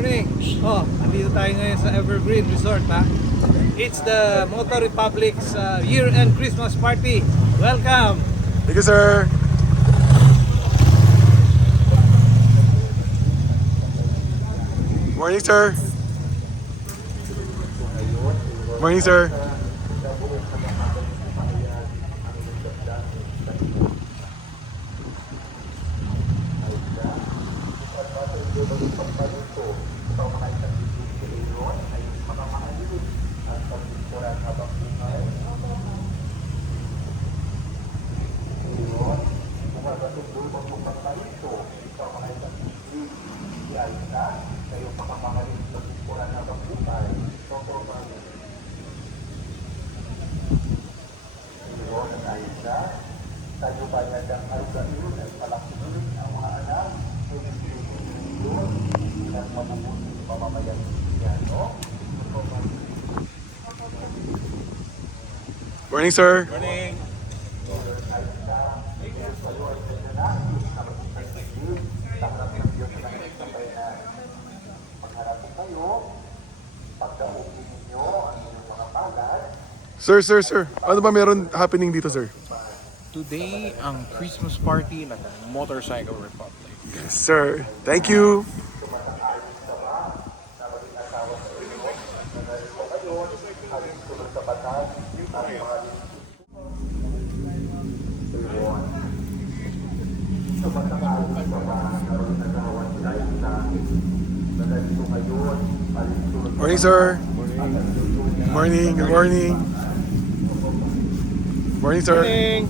morning. Oh, andito tayo ngayon sa Evergreen Resort, ha? It's the Motor Republic's year-end Christmas party. Welcome! Thank you, sir. Morning, sir. Morning, sir. Morning, sir. Morning! Sir. Ano ba meron happening dito, sir? Today, ang Christmas party ng Motorcycle Republic. Yes, sir. Thank you. Morning, sir. Morning. Good morning. Morning, sir. Morning!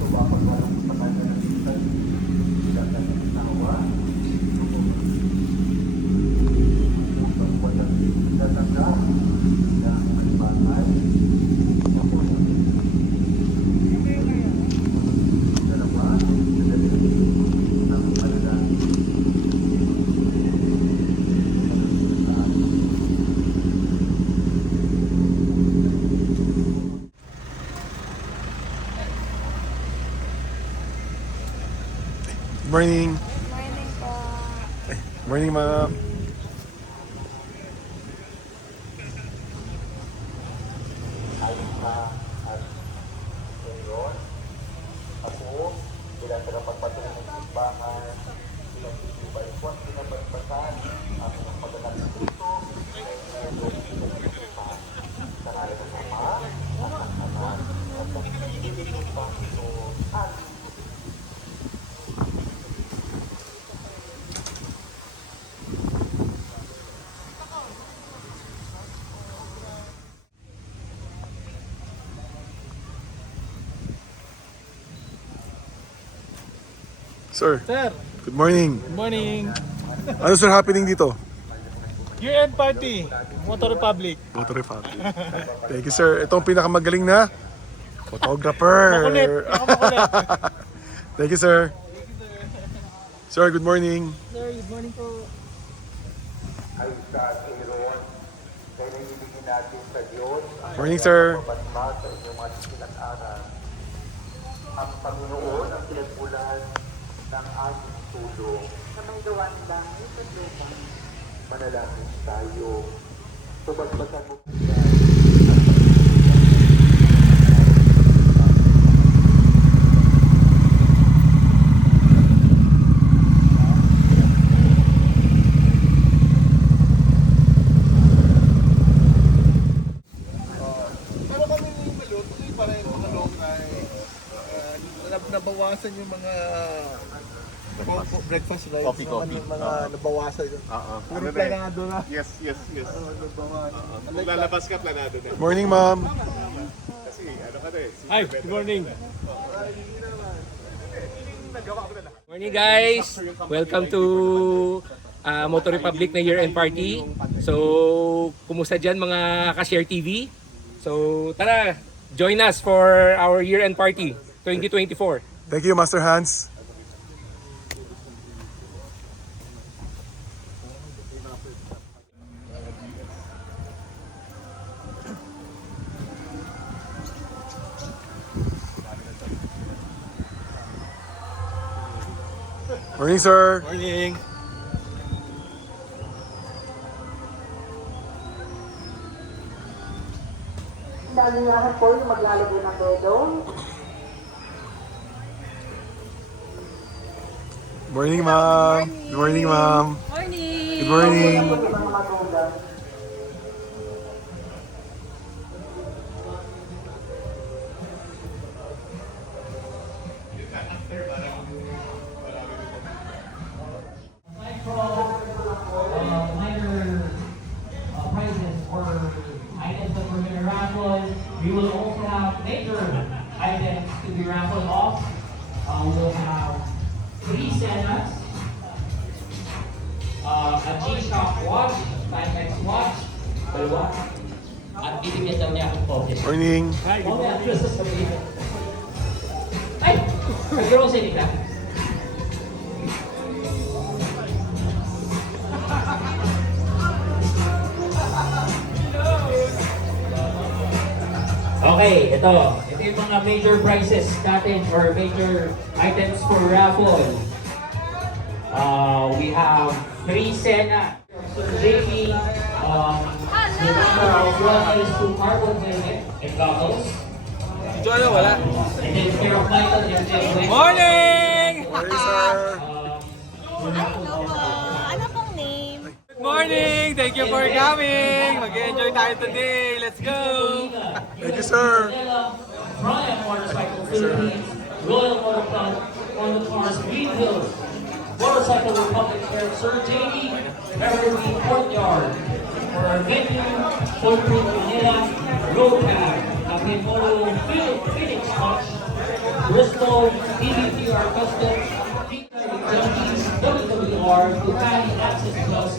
Morning. Morning po. Morning, ma'am. Sir, Sir, good morning. good morning! Ano, sir, happening dito? Year-end party, Motor Republic. Motor Republic. Thank you, sir. Ito ang pinakamagaling na photographer. Makulit! Thank you, sir. Sir, good morning. Sir, good morning po. Morning, sir. Ang Panginoon ang pinagmulan ng aming tulong. Sa may gawan lang, ito tulong. Manalangin tayo. Tubagbagan mo Pero kami yung balot, tuloy pa rin mga long nabawasan yung mga breakfast rides. Coffee. Mga nabawasan yun. Puro Ano na eh? planado na. Yes. Nabawasan. Kung lalabas ka, planado na. Morning, ma'am. Kasi ano ka na eh. Hi, good morning! Nagawa ko na lahat. Morning guys! Welcome to Motor Republic na year-end party. So, kumusta dyan mga ka-Share TV? So, tara, join us for our year-end party 2024. Thank you, Master Hans. Morning, sir. Morning! Lahat po yung maglalagay ng dedo. Morning, ma'am. Good morning, ma'am. Morning! Good morning. Mga magulang. Minor prizes or items that we're going to raffle. We will also have major items to be raffled off. We'll have 3 Senas, a G-Shock watch, Timex watch, dalawa, at bibigyan daw niya akong focus. Morning. Mamaya, Christmas kami. Ay! Nag-roll sa ka? Okay, ito yung mga major prizes natin or major items for raffle. We have 3 Sena, Sir JP, the number of 1 is 2 carbon helmet and goggles. Jono, wala. And then pair of Michael and Jen. Morning! Morning, sir. Ano pong name? Good morning! Thank you for coming! Mag-enjoy tayo today! Let's go! Thank you, sir. Brian Motorcycle Philippines, Royal Motor Club, on the cars, Green Hills, Motorcycle Republic Fair, Sir JD, Evergreen Courtyard, for our venue, Footprint Manila, Road Tag, Kapimoto, Phoenix Touch, Bristol, DBTR Customs, Junkies, WWR, Ducati Access Plus,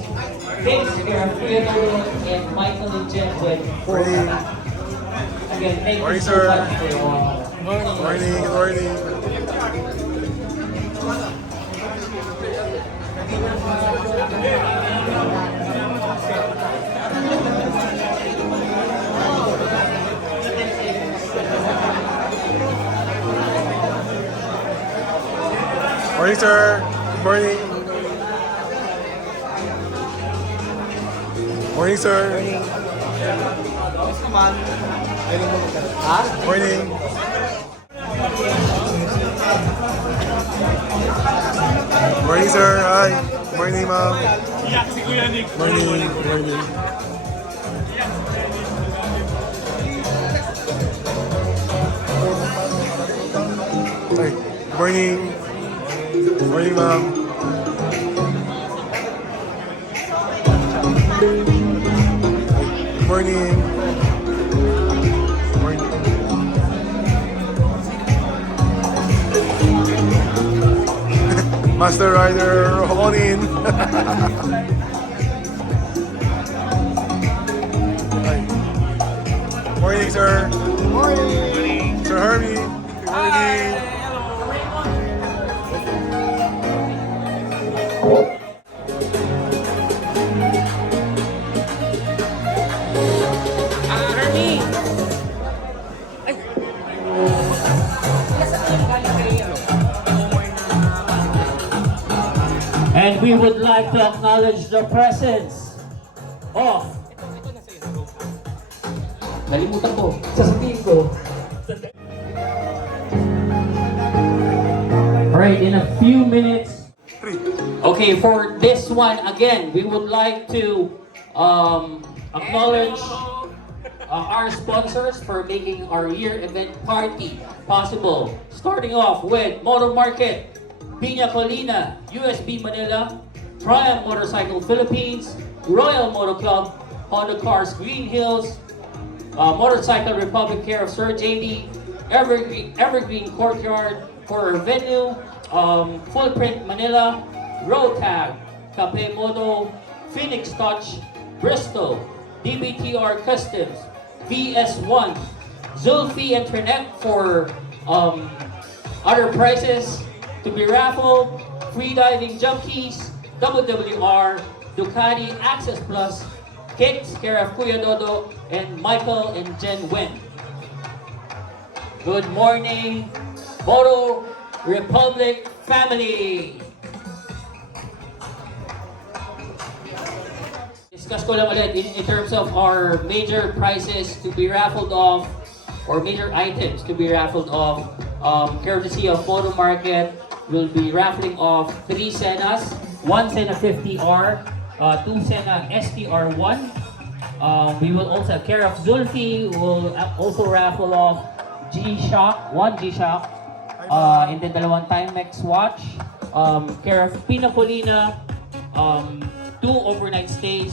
Vince Garfield, and Michael and Jen Wood for that. Again, thank you Morning, so sir. much for your Morning, good morning. Morning, sir. Good morning. Morning, sir. Morning. Morning, sir. Hi. Morning, ma'am. Morning. Morning. Hi. Good morning. Good morning, ma'am. Good morning. Morning. Master Rider on in. Hi. Morning, sir. Morning. Sir Hermie. Good morning. Hermie! And we would like to acknowledge the presence of... Nalimutan ko. Sasabihin ko. Alright, in a few minutes. Okay, for this one, again, we would like to acknowledge our sponsors for making our year event party possible. Starting off with Motor Market, Piña Colina, USB Manila, Triumph Motorcycle Philippines, Royal Motor Club, Honda Cars Green Hills, Motorcycle Republic Care of Sir JD, Evergreen Courtyard for our venue, Footprint Manila, Road Tag, Cape Moto, Phoenix Touch, Bristol, DBTR Customs, VS1, Zulfi Internet for other prizes to be raffled, Free Diving Junkies, WWR, Ducati Access Plus, Kicks, care of Kuya Dodo, and Michael and Jen Wen. Good morning, Moto Republic family. discuss ko lang ulit in terms of our major prizes to be raffled off or major items to be raffled off. Courtesy of Moto Market, we'll be raffling off 3 Senas, 1 Sena 50R, 2 Sena STR1. We will also have care of Zulfi. We'll also raffle off G-Shock, 1 G-Shock, and then 2 Timex watch. Care of Pina Colina, 2 overnight stays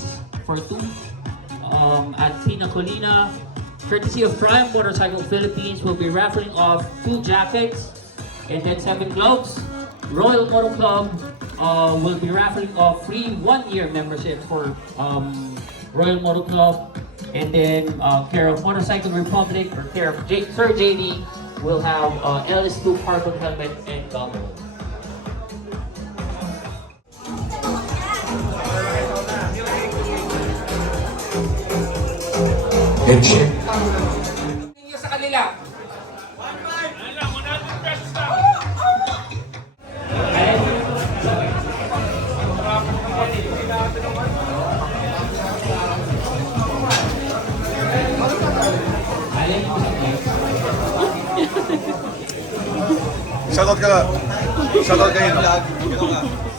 for 2 at Pina Colina. Courtesy of Triumph Motorcycle Philippines, we'll be raffling off 2 jackets and then 7 gloves. Royal Motor Club will be raffling off free 1-year membership for Royal Motor Club. And then care of Motorcycle Republic or care of Sir JD will have LS2 carbon helmet and goggles. Ninyo sa kanila. Shoutout ka. Shoutout kayo.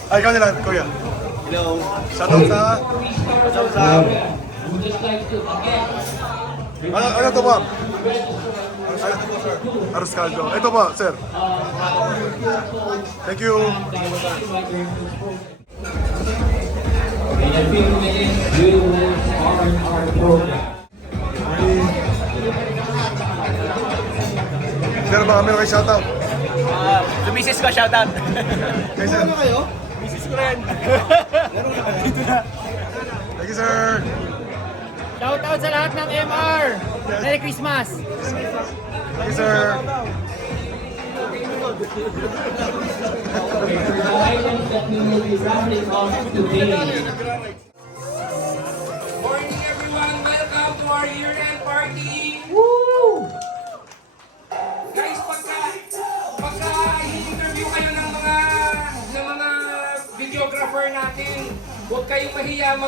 Ay, ikaw nila, kuya. Hello. Shoutout sa... We would just like to again Ano to po? Aros Caldo. Ito po, sir. Thank you. in a few minutes we will start our program. Sir, baka meron kayo shoutout. Sa misis ko, shoutout. Okay, sir. Misis ko rin. Thank you, sir. Shoutout sa lahat ng MR! Merry Christmas! Thank you, sir. The items that we will be raffling off today. Morning everyone! Welcome to our year-end party! Woo! Guys, pagka i-interview kayo ng mga videographer natin, huwag kayong mahiya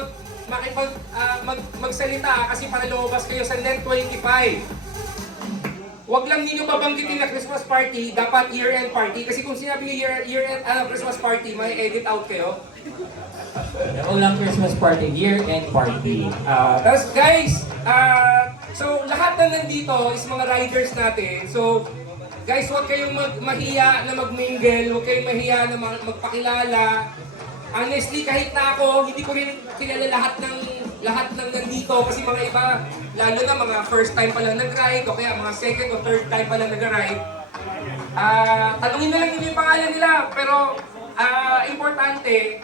magsalita kasi para lumabas kayo sa Net 25. Huwag lang ninyo babanggitin na Christmas party, dapat year-end party. Kasi kung sinabi niyo year-end Christmas party, may edit out kayo. Huwag lang Christmas party, year-end party. Tapos guys, so lahat na nandito is mga riders natin. So guys, huwag kayong mahiya na mag-mingle, huwag kayong mahiya na magpakilala. Honestly, kahit na ako, hindi ko rin kilala lahat ng nandito kasi mga iba, lalo na mga first time pa lang nag-ride o kaya mga second o third time pa lang nag-ride. Tanungin na lang yung pangalan nila, pero importante,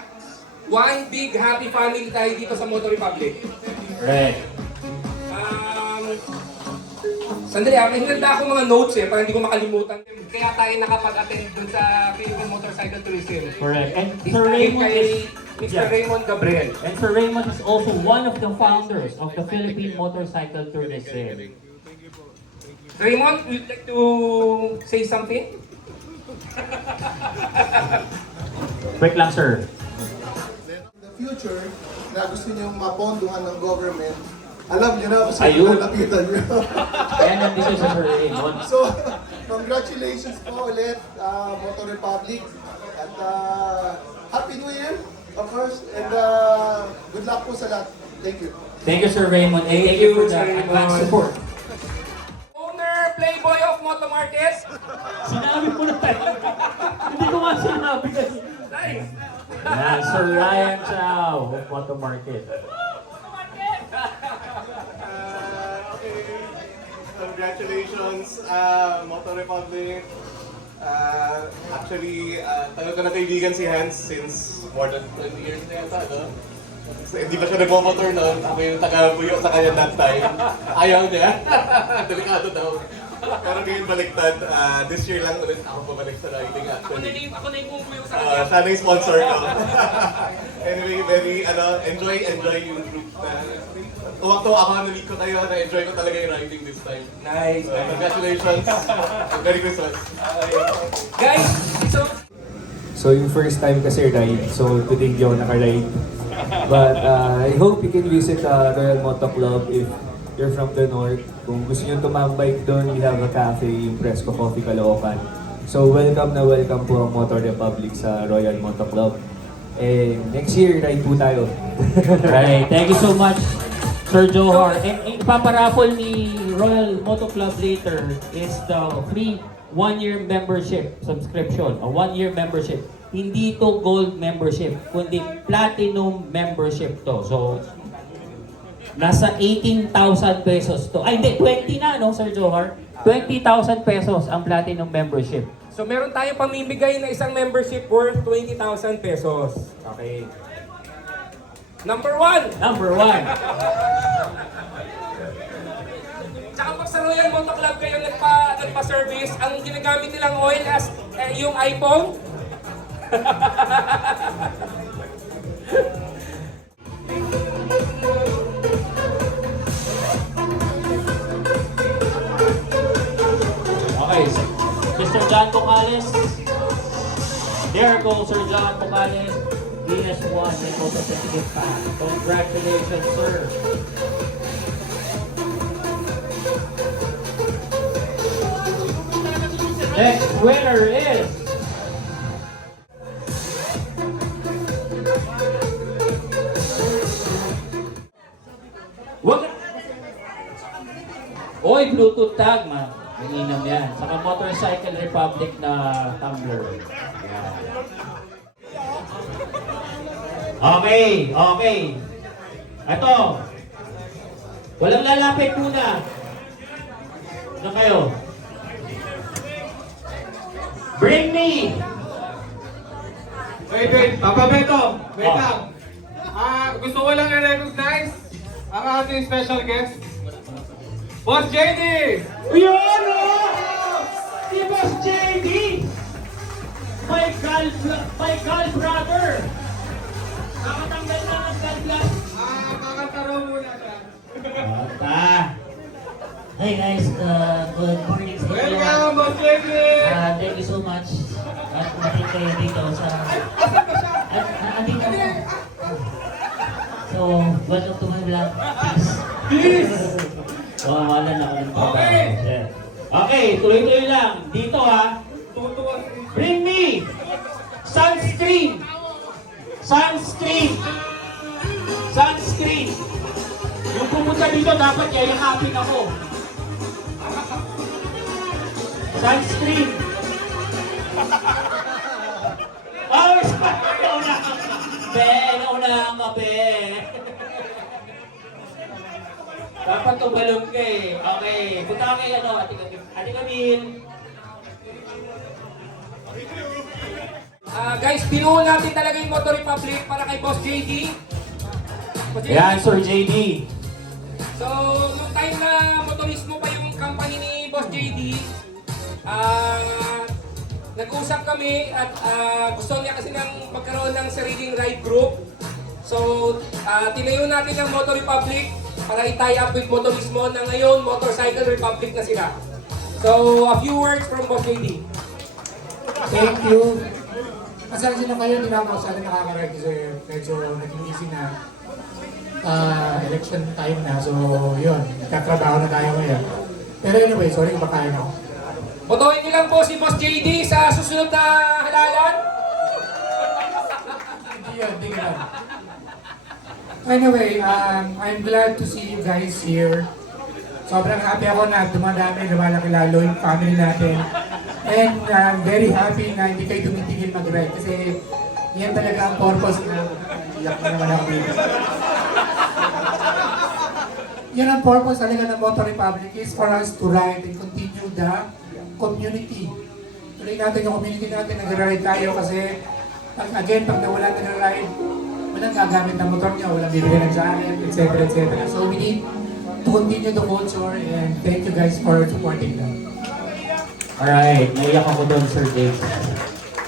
one big happy family tayo dito sa Moto Republic. Right. Sandali, may hinanda akong mga notes para hindi ko makalimutan. Kaya tayo nakapag-attend dun sa Philippine Motorcycle Tourism. Correct. And Sir Raymond is Mr. Raymond Gabriel. And Sir Raymond is also one of the founders of the Philippine Motorcycle Tourism. Raymond, would you like to say something? Quick lang, sir. The future na gusto niyong maponduhan ng government, alam niyo na kung Ayun. saan lapitan niyo. Kaya nandito si Sir Raymond. So, congratulations po ulit, Moto Republic. At Happy New Year, of course. And good luck po sa lahat. Thank you. Thank you, Sir Raymond. And thank you for the advance support. Owner, playboy of Moto Market. Sinabi mo na tayo. Hindi ko nga sinabi kasi. Nice. Yan, Sir Ryan Chow of Moto Market. Congratulations, Moto Republic. Actually, tagal ko na kaibigan si Hans since more than 20 years na yata, no? So, hindi pa siya nagpo-motor noon. Ako yung taga-buyo sa kanya that time. Ayaw niya. Delikado daw. Pero ngayon baliktad. This year lang ulit ako pabalik sa riding actually. Ako na yung bumuyo sa kanya. Siya na yung sponsor ko. Anyway, very, enjoy yung group na. Tuwak-tuwa ako na meet ko kayo, na-enjoy ko talaga yung riding this time. Nice. Congratulations. Merry Christmas. Guys, So yung first time kasi ride, so today hindi ako naka-ride. But I hope you can visit Royal Moto Club if you're from the north. Kung gusto nyo tumambay doon, we have a cafe, yung Fresco Coffee Caloocan. So welcome na welcome po ang Motor Republic sa Royal Moto Club. Eh, next year, ride po tayo. Right, thank you so much, Sir Johar. And ipaparaffle ni Royal Moto Club later is the free 1-year membership subscription. A 1-year membership. Hindi to gold membership, kundi platinum membership to. So, nasa 18,000 pesos to. Ay, hindi, 20 na, no, Sir Johar? 20,000 pesos ang platinum membership. So meron tayong pamimigay na isang membership worth 20,000 pesos. Okay. Number 1. Number 1. Tsaka pag sa Royal Moto Club kayo nagpa-service, ang ginagamit nilang oil as yung iPhone. Okay, Mr. John Bocales. There goes Sir John Bocales. BS1 and Motorcycle Pass. Congratulations, sir. Next winner is wag. Oy, Bluetooth tag, ma. Maninam yan. Saka Motorcycle Republic na tumbler. Yan. Okay, okay. Ito. Walang lalapit muna. Ano kayo? Bring me! Wait, Papa Beto, wait Oh. lang. Gusto ko lang i-recognize ang ating special guest, Boss JD! Yun! Si Boss JD! My gal brother! Nakatanggal na ang gallblass. Kakantaro muna siya. Hi guys, good morning sa inyo. Welcome, Boss JD! Thank you so much. At natin kayo dito sa... Andito ako. So, welcome to my vlog. Peace! Wala na ako ng Okay! Okay, tuloy-tuloy lang. Dito ha. Bring me! Sunscreen! Sunscreen! Sunscreen! Yung pumunta dito, dapat yayakapin ako. Sunscreen! Oh, naunahan ka! Be, naunahan ka, be! Dapat tumalong ka eh. Okay, punta ka kay Ate Camille. Guys, pinuho natin talaga yung Motor Republic para kay Boss JD. Boss JD. Yan, Sir JD. So, nung time na motorismo pa yung company ni Boss JD, nag-usap kami at gusto niya kasi nang magkaroon ng sariling ride group. So, tinayo natin ang Motor Republic para i-tie up with motorismo na ngayon Motorcycle Republic na sila. So, a few words from Boss JD. Thank you. Pasensya na kayo, hindi na ako masyadong nakaka-ride kasi medyo naging easy na election time na. So, yun. Nagkatrabaho na tayo ngayon. Pero anyway, sorry kung bakain ako. Botohin niyo lang po si Boss JD sa susunod na halalan. Hindi ka lang. Anyway, I'm glad to see you guys here. Sobrang happy ako na dumadami, lumalaki lalo yung family natin. And I'm very happy na hindi kayo tumitigil mag-ride kasi yan talaga ang purpose na iyak na naman ako dito. Yan ang purpose talaga ng Motor Republic is for us to ride and continue the community. Tuloy natin yung community natin, nag-ride tayo kasi pag nawala na ride, walang gagamit ng motor niya, walang bibili ng jacket, etc. etc. So we need to continue the culture and thank you guys for supporting them. Alright, naiyak ako doon, Sir Dave.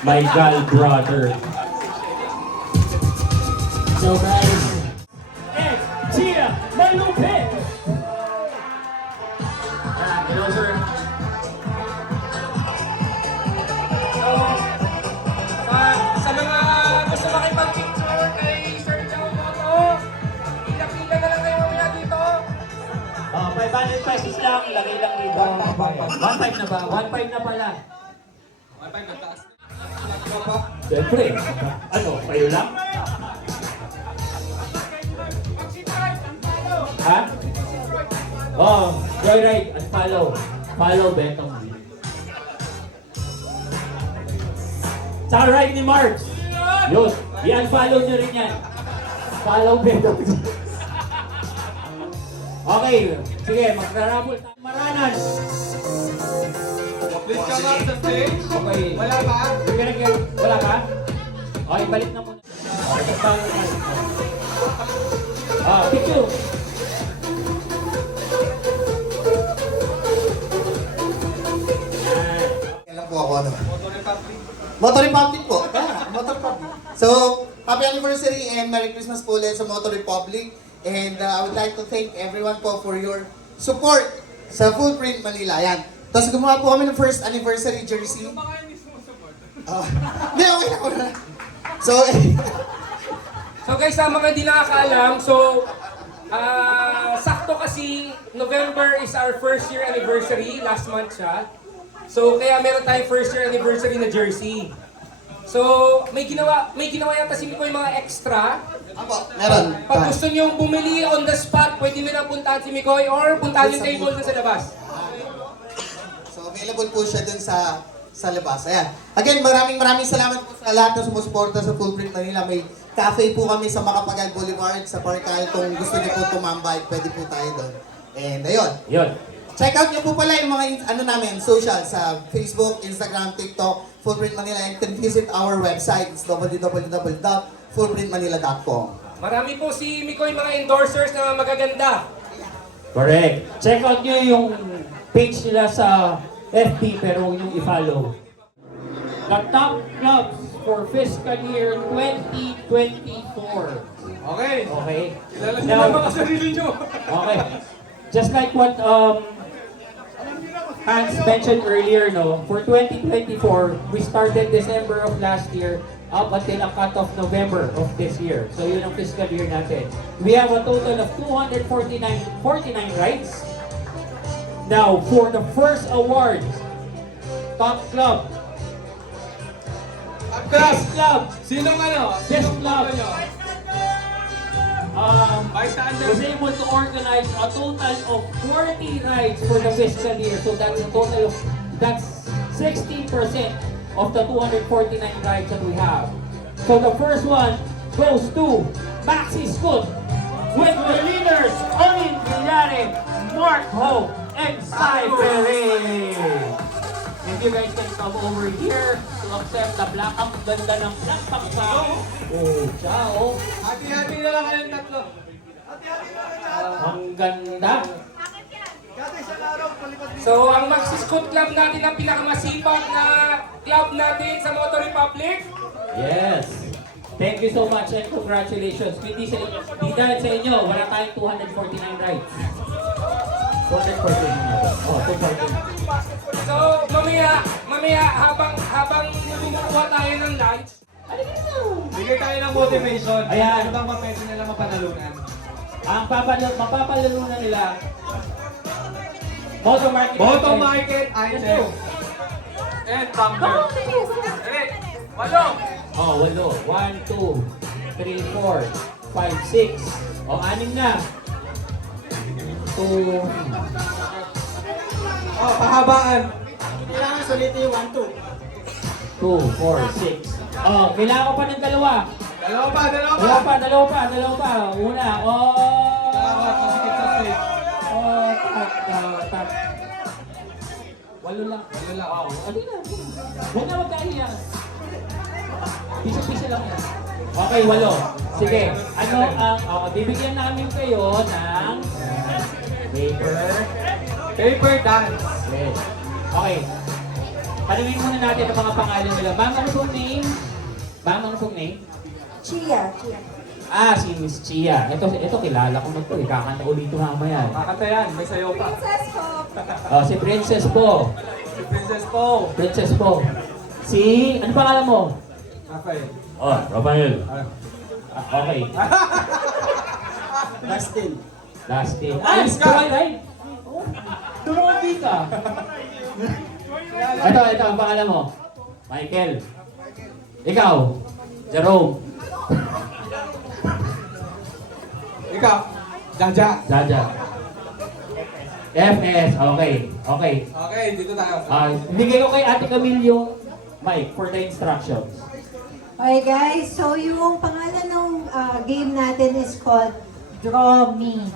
My gal brother. So guys, And Tia Malupit! Hello, sir. So, sa mga gusto makipag-picture kay Sir John 1.5 na ba? 1.5 na pala. 1.5 na taas. Siyempre. Ano, kayo lang? Ha? Oh, joyride at follow. Follow Betong V. Sa ride ni Marks. Yun. I-unfollow nyo rin yan. Follow Betong V. Okay. Sige, magrarapol tayo. Maranan. Please come out sa stage. Okay. Wala ba? Wala ka? Okay, balik na muna. Okay, follow na. Picture. Kailan po ako ano? Motor Republic po. Motor Republic. So, happy anniversary and Merry Christmas po ulit sa Motor Republic. And I would like to thank everyone po for your support sa Full Print Manila. Yan. Tapos gumawa po kami ng first anniversary jersey. Hindi, okay na ko na. So, So guys, sa mga di nakakaalam, sakto kasi November is our first year anniversary, last month siya. So kaya meron tayong first year anniversary na jersey. So may ginawa yata si Mikoy mga extra. Apo, meron. Pag gusto nyo bumili on the spot, pwede nyo na puntahan si Mikoy or puntahan yung table na sa labas. So available po siya dun sa labas. Ayan. Again, maraming salamat po sa lahat na sumusuporta sa Full Print Manila. May cafe po kami sa Macapagal Boulevard, sa Parcal. Kung gusto niyo po tumambay, pwede po tayo doon. And ayun. Yun. Check out niyo po pala yung mga namin, social sa Facebook, Instagram, TikTok, Full Print Manila. And you can visit our website. It's www.fullprintmanila.com. Marami po si Mikoy mga endorsers na magaganda. Correct. Check out nyo yung page nila sa FB pero yung i-follow. The top clubs for fiscal year 2024. Okay. Okay. Kilala nyo na mga sarili nyo. Okay. Just like what Hans mentioned earlier, no, for 2024, we started December of last year up until a cut-off November of this year. So yun ang fiscal year natin. We have a total of 249 rides. Now, for the first award, top club. Best club. Sinong ano? Best club. Bystander. Was able to organize a total of 40 rides for the fiscal year. So that's a total of, that's 60% of the 249 rides that we have. So the first one goes to Maxi Scoot with the leaders, Onin Villare, Mark Ho, and Sai Perez. If you guys can come over here to accept the black, ang ganda ng black pakpak. Oh, ciao. Hati-hati na lang kayong tatlo. Ang ganda. So ang Maxi Scoot Club natin ang pinakamasipag na club natin sa Motor Republic. Yes. Thank you so much and congratulations. Hindi dahil sa inyo, wala tayong 249 rides. 249 rides. Oh, 249. So mamaya habang lumukuha tayo ng lunch, Bigay tayo ng motivation. Ayan. Ano bang pwede nila mapanalunan? Ang mapapalalunan nila, Moto Market. Moto Market item. And tumbler. Walo. Oh, walo. 1, 2, 3, 4, 5, 6. O, 6 na. 2. Oh, pahabaan. Kailangan sulitin yung 1, 2. 2, 4, 6. Oh, kailangan ko pa ng dalawa. Dalawa pa. Dalawa pa. Una. Oh. Oh, tap. Walo lang. Oh, adi na. Huwag na magkaiyak. Pisa-pisa lang yan. Okay, 8. Sige. Ano ang, bibigyan namin kayo ng Paper dance. Yes. Okay. Tanungin muna natin ang mga pangalan nila. Ma'am, ano pong name? Ma'am, ano pong name? Chia. Ah, si Miss Chia. Ito kilala ko na ito. Kakanta ulit ito mamaya. Kakanta yan. May sayo pa. Princess po. Si Princess po. Si Princess Po. Princess po. Si, ano pangalan mo? Rafael. Oh, Rafael. Okay. Dustin. Last name. Ayos ka. Right? Tumawag ka. Ito, ang pangalan mo. Michael. Ikaw, Jerome. Ikaw, Jaja. Jaja. FS, okay. Okay, dito tayo. Bigay ko kay Ate Camille yung mic for the instructions. Okay guys, so yung pangalan ng game natin is called Draw Me.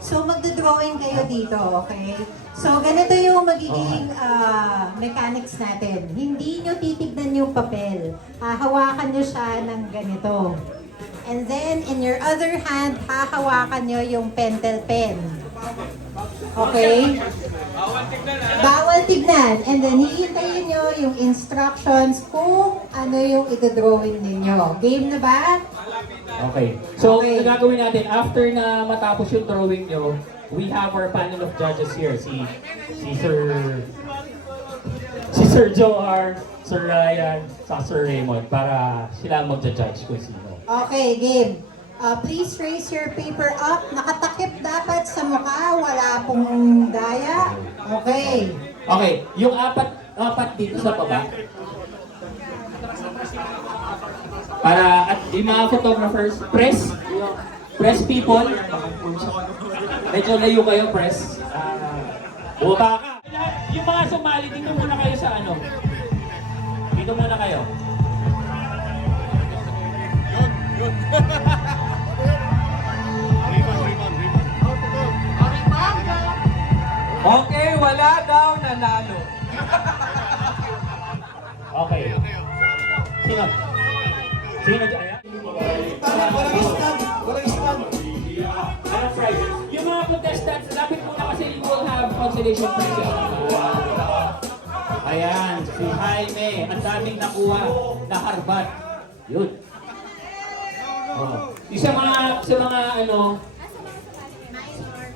So magdodrawing kayo dito, okay? So ganito yung magiging mechanics natin. Hindi nyo titignan yung papel. Hahawakan nyo siya ng ganito. And then in your other hand, hahawakan nyo yung pentel pen. Okay? Bawal tignan. And then hihintayin nyo yung instructions kung ano yung ito-drawing ninyo. Game na ba? Okay. So, ang gagawin natin, after na matapos yung drawing nyo, we have our panel of judges here. Si Sir Johar, Sir Ryan, sa Sir Raymond, para sila magja-judge kung sino. Okay, game. Please raise your paper up. Nakatakip dapat sa mukha. Wala pong daya. Okay. Okay, yung apat dito sa baba. Para at yung mga photographers, press people. Medyo layo kayo, press. Bumaba ka. Yung mga sumali, dito muna kayo sa ano. Dito muna kayo. Okay, wala daw nanalo. Okay. Sino? Sino dyan? Anong prize? Yung mga contestants, lapit muna kasi you will have consolation prize. Ayan, si Jaime, ang daming nakuha na harbat. Yun. Yung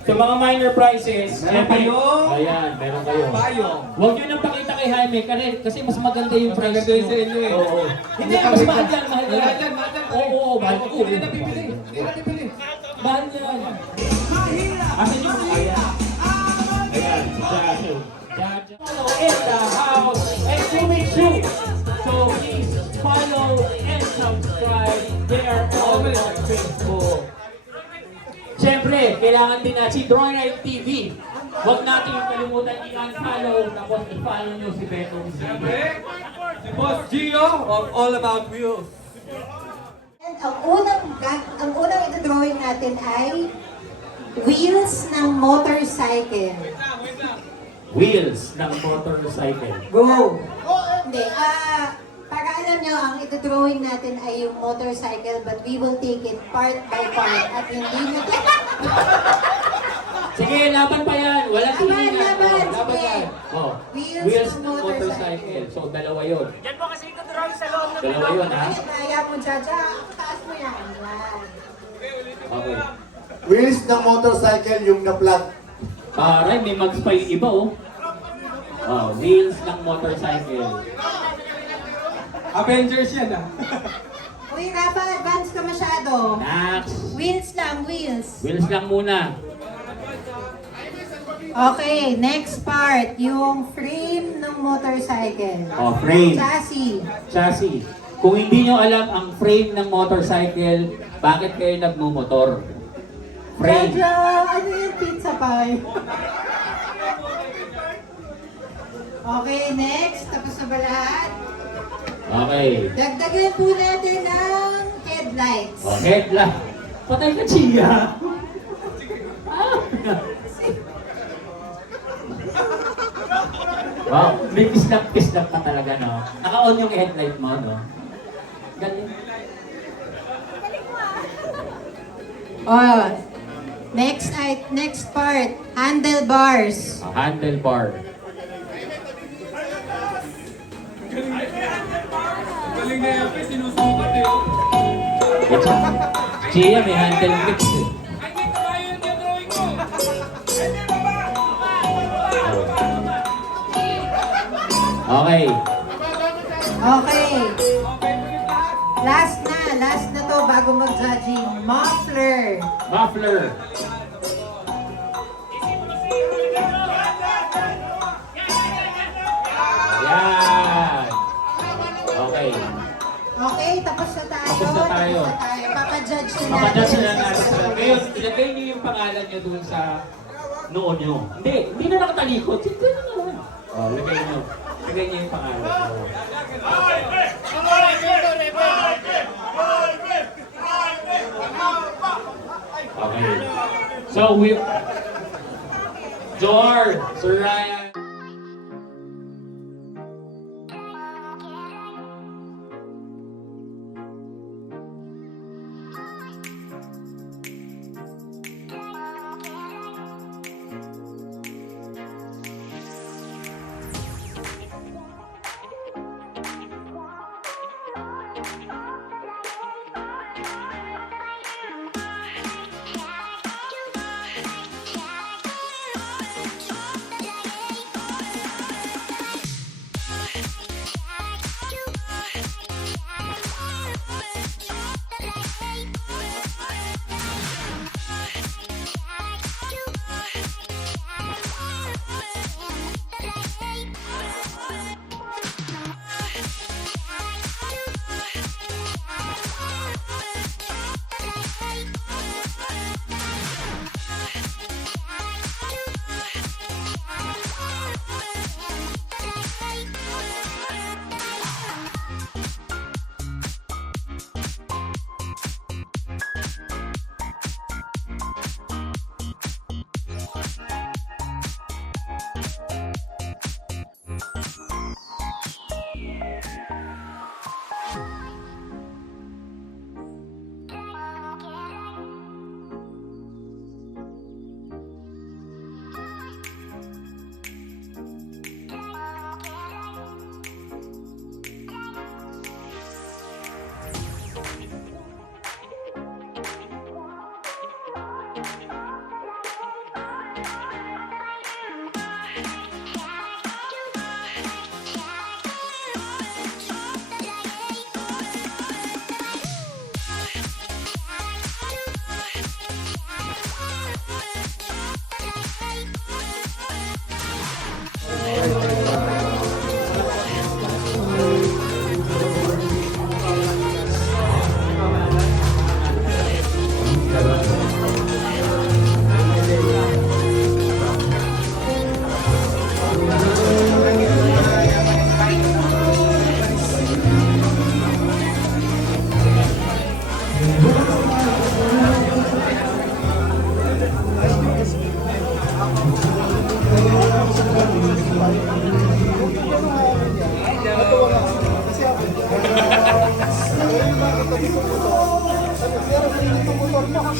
sa mga minor prizes, Meron kayo? Ayan, meron kayo. Payong. Huwag nyo nang pakita kay Jaime kasi mas maganda yung prize maganda yun sa inyo eh. Oo. Hindi, mas mahal yan, mahal yan. Mahal yan. Oo, mahal ko. Hindi na bibili. Mahal yan. Asan yung ayan? Ayan, si Jaja. Jaja. Follow in the house and moving soon. So please follow and subscribe. They are all on Facebook. Siyempre, kailangan din na si Drawing Right TV. Huwag natin kalimutan i-unfollow, tapos i-follow nyo si Betong TV. Si Boss Gio of All About Wheels. And ang unang ito-drawing natin ay wheels ng motorcycle. Wheels ng motorcycle. Go! Hindi, para alam nyo, ang ito-drawing natin ay yung motorcycle, but we will take it part by part at hindi natin... Sige, laban pa yan. Walang tingin Laban, laban sige. yan. Oh. Wheels ng motorcycle. So, dalawa yun. Yan po kasi ito-drawing sa loob ng Dalawa yun, ha? Kaya mo, Jaja. Taas mo yan. Yan. Okay. Wheels ng motorcycle yung na-flat. Aray, may mags pa yung iba, oh. Oh, wheels ng motorcycle. Avengers yan ah. Uy, Rafa, advance ka masyado. Next. Wheels lang, wheels. Wheels lang muna. Okay, next part. Yung frame ng motorcycle. Oh, frame. Chassis. Chassis. Kung hindi nyo alam ang frame ng motorcycle, bakit kayo nagmumotor? Frame. Jaja, ano yung pizza pie? Okay, next. Tapos na ba lahat? Okay. Dagdagan po natin ng headlights. Oh, headlight. Patay ka, Chia. Wow, may pislap pa talaga, no? Naka-on yung headlight mo, no? Galing. Oh, next part, handlebars. Handlebar. Galing na yan, sinusukat eh. Chia, may handle fix eh. Okay. Okay. Last na to bago mag-judging. Muffler. Muffler. Okay, tapos na tayo. Tapos na tayo. Papa-judge na natin. Mapajudge na natin sila. Ngayon, ilagay niyo yung pangalan niyo dun sa noo niyo. Hindi na nakatalikod. Sige na naman. Lagay niyo. Lagay niyo yung pangalan. Okay. So, Jor, Sir Ryan.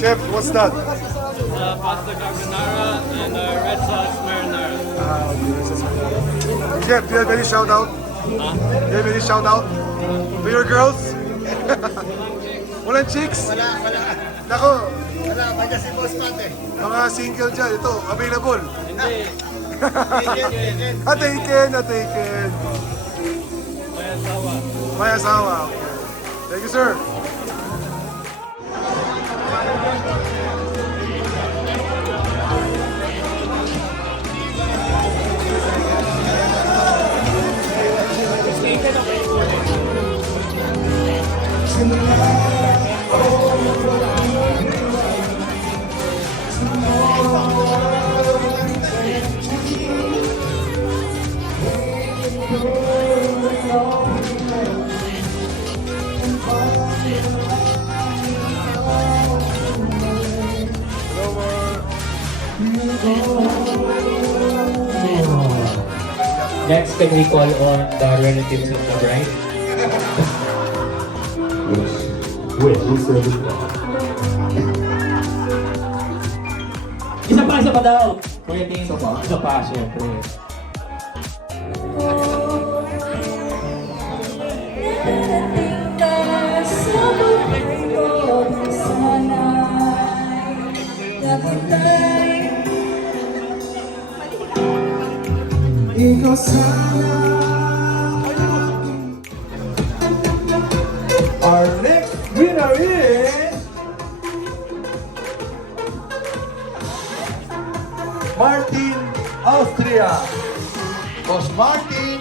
Chef, what's that? Pasta carbonara and red sauce marinara. Chef, do you have any shout out? Do you have any shout out? To your girls? Walang chicks? Wala. Nako, Wala, magka si Boss Pat eh. mga single dyan, ito, available. Hindi. Taken. May asawa. May asawa. Thank you, sir. Next, can we call on the relatives of the bride? Isa pa daw. Pwede isa pa, syempre. Ikaw sana. Our next winner is Martin, Austria. Boss Martin,